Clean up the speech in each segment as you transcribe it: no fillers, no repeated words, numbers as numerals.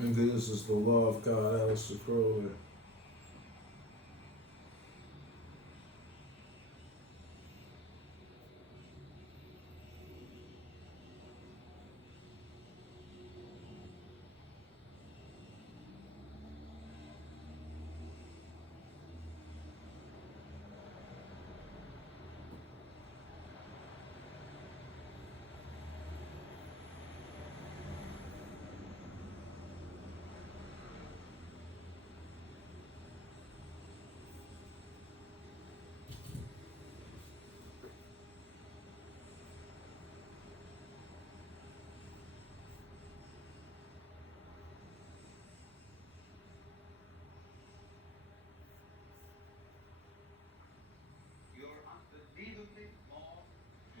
And this is the law of God, Aleister Crowley.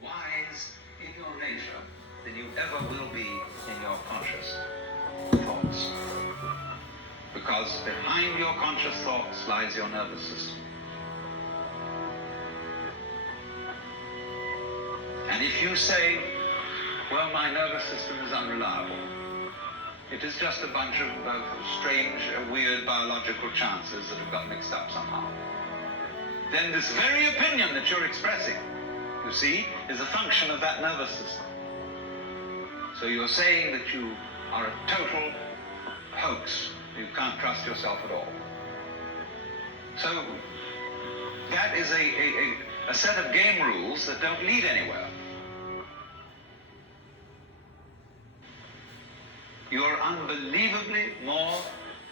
Wise in your nature than you ever will be in your conscious thoughts. Because behind your conscious thoughts lies your nervous system. And if you say, well, my nervous system is unreliable, it is just a bunch of strange, weird biological chances that have got mixed up somehow, then this very opinion that you're expressing, you see, is a function of that nervous system. So you're saying that you are a total hoax. You can't trust yourself at all. So that is a set of game rules that don't lead anywhere. You're unbelievably more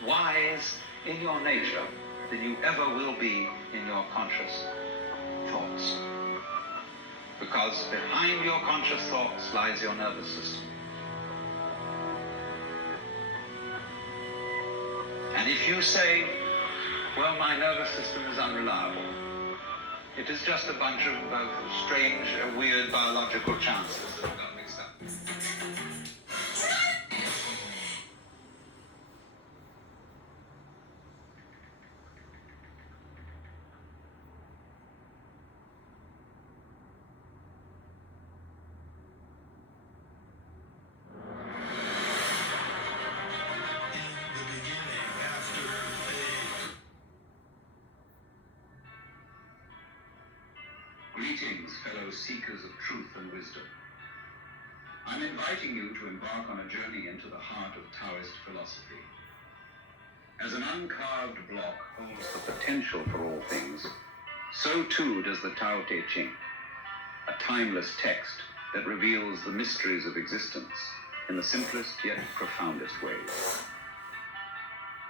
wise in your nature than you ever will be in your conscious thoughts. Because behind your conscious thoughts lies your nervous system. And if you say, well, my nervous system is unreliable, it is just a bunch of strange, weird biological chances that have got mixed up. Greetings, fellow seekers of truth and wisdom. I'm inviting you to embark on a journey into the heart of Taoist philosophy. As an uncarved block holds the potential for all things, so too does the Tao Te Ching, a timeless text that reveals the mysteries of existence in the simplest yet profoundest ways.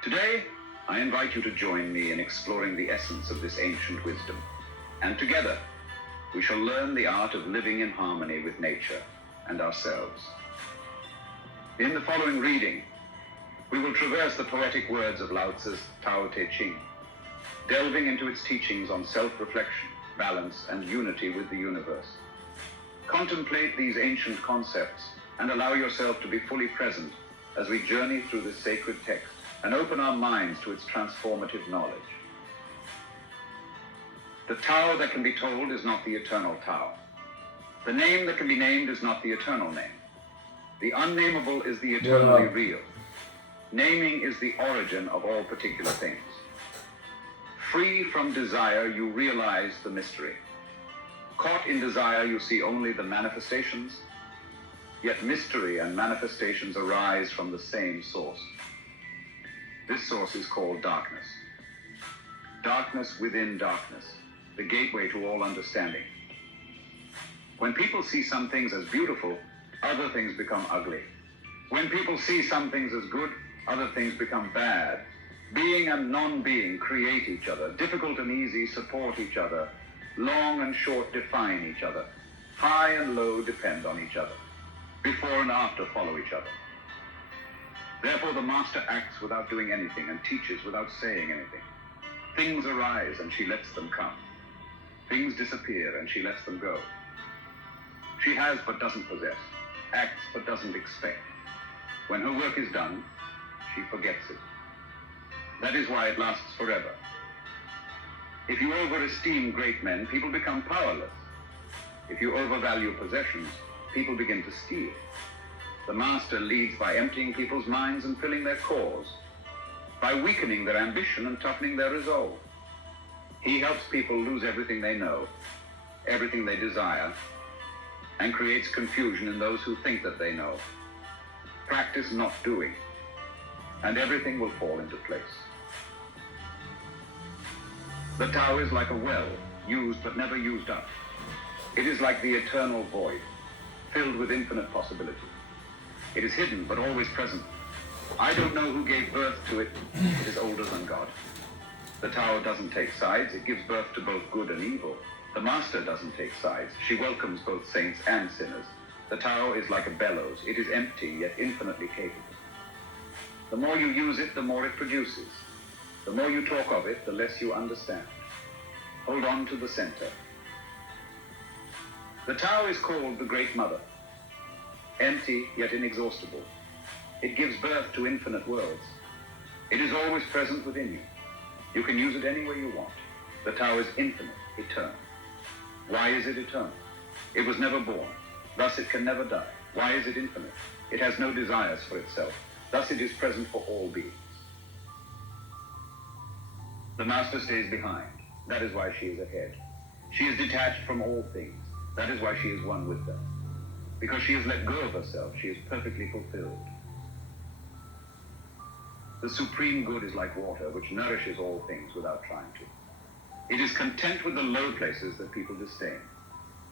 Today, I invite you to join me in exploring the essence of this ancient wisdom, and together, we shall learn the art of living in harmony with nature and ourselves. In the following reading, we will traverse the poetic words of Lao Tzu's Tao Te Ching, delving into its teachings on self-reflection, balance, and unity with the universe. Contemplate these ancient concepts and allow yourself to be fully present as we journey through this sacred text and open our minds to its transformative knowledge. The Tao that can be told is not the eternal Tao. The name that can be named is not the eternal name. The unnameable is the eternally real. Naming is the origin of all particular things. Free from desire, you realize the mystery. Caught in desire, you see only the manifestations, yet mystery and manifestations arise from the same source. This source is called darkness. Darkness within darkness, the gateway to all understanding. When people see some things as beautiful, other things become ugly. When people see some things as good, other things become bad. Being and non-being create each other. Difficult and easy support each other. Long and short define each other. High and low depend on each other. Before and after follow each other. Therefore the master acts without doing anything and teaches without saying anything. Things arise and she lets them come. Things disappear and she lets them go. She has but doesn't possess, acts but doesn't expect. When her work is done, she forgets it. That is why it lasts forever. If you overesteem great men, people become powerless. If you overvalue possessions, people begin to steal. The master leads by emptying people's minds and filling their cores, by weakening their ambition and toughening their resolve. He helps people lose everything they know, everything they desire, and creates confusion in those who think that they know. Practice not doing, and everything will fall into place. The Tao is like a well, used but never used up. It is like the eternal void, filled with infinite possibility. It is hidden but always present. I don't know who gave birth to it. It is older than God. The Tao doesn't take sides. It gives birth to both good and evil. The Master doesn't take sides. She welcomes both saints and sinners. The Tao is like a bellows. It is empty, yet infinitely capable. The more you use it, the more it produces. The more you talk of it, the less you understand. Hold on to the center. The Tao is called the Great Mother. Empty, yet inexhaustible. It gives birth to infinite worlds. It is always present within you. You can use it any way you want. The Tao is infinite, eternal. Why is it eternal? It was never born. Thus it can never die. Why is it infinite? It has no desires for itself. Thus it is present for all beings. The Master stays behind. That is why she is ahead. She is detached from all things. That is why she is one with them. Because she has let go of herself, she is perfectly fulfilled. The supreme good is like water, which nourishes all things without trying to. It is content with the low places that people disdain.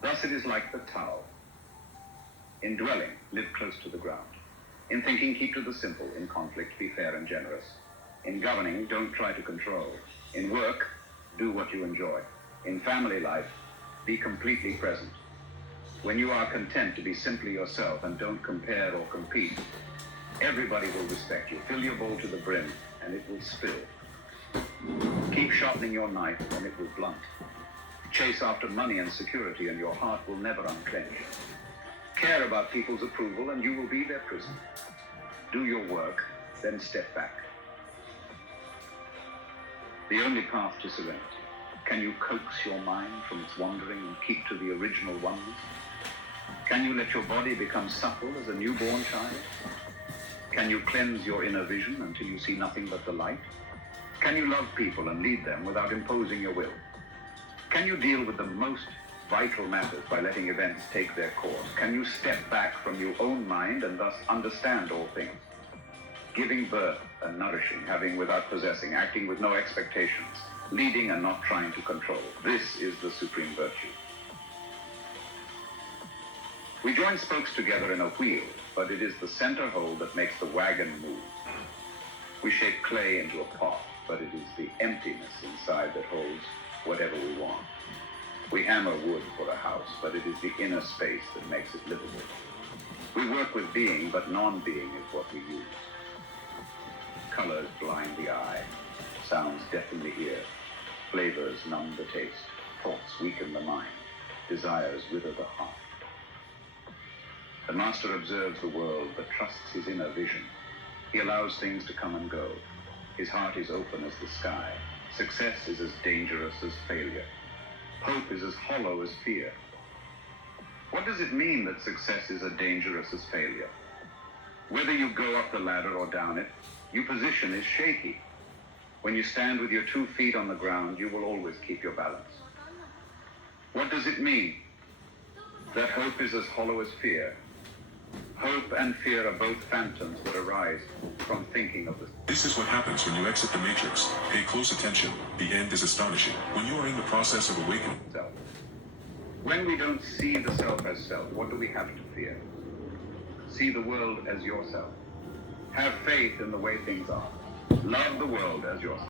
Thus it is like the Tao. In dwelling, live close to the ground. In thinking, keep to the simple. In conflict, be fair and generous. In governing, don't try to control. In work, do what you enjoy. In family life, be completely present. When you are content to be simply yourself and don't compare or compete, everybody will respect you. Fill your bowl to the brim, and it will spill. Keep sharpening your knife, and it will blunt. Chase after money and security, and your heart will never unclench. Care about people's approval, and you will be their prisoner. Do your work, then step back. The only path to serenity. Can you coax your mind from its wandering and keep to the original oneness? Can you let your body become supple as a newborn child? Can you cleanse your inner vision until you see nothing but the light? Can you love people and lead them without imposing your will? Can you deal with the most vital matters by letting events take their course? Can you step back from your own mind and thus understand all things? Giving birth and nourishing, having without possessing, acting with no expectations, leading and not trying to control. This is the supreme virtue. We join spokes together in a wheel, but it is the center hole that makes the wagon move. We shape clay into a pot, but it is the emptiness inside that holds whatever we want. We hammer wood for a house, but it is the inner space that makes it livable. We work with being, but non-being is what we use. Colors blind the eye, sounds deafen the ear, flavors numb the taste, thoughts weaken the mind, desires wither the heart. The Master observes the world but trusts his inner vision. He allows things to come and go. His heart is open as the sky. Success is as dangerous as failure. Hope is as hollow as fear. What does it mean that success is as dangerous as failure? Whether you go up the ladder or down it, your position is shaky. When you stand with your 2 feet on the ground, you will always keep your balance. What does it mean? That hope is as hollow as fear. Hope and fear are both phantoms that arise from thinking of the... This is what happens when you exit the matrix. Pay close attention. The end is astonishing. When you are in the process of awakening. Self. When we don't see the self as self, what do we have to fear? See the world as yourself. Have faith in the way things are. Love the world as yourself.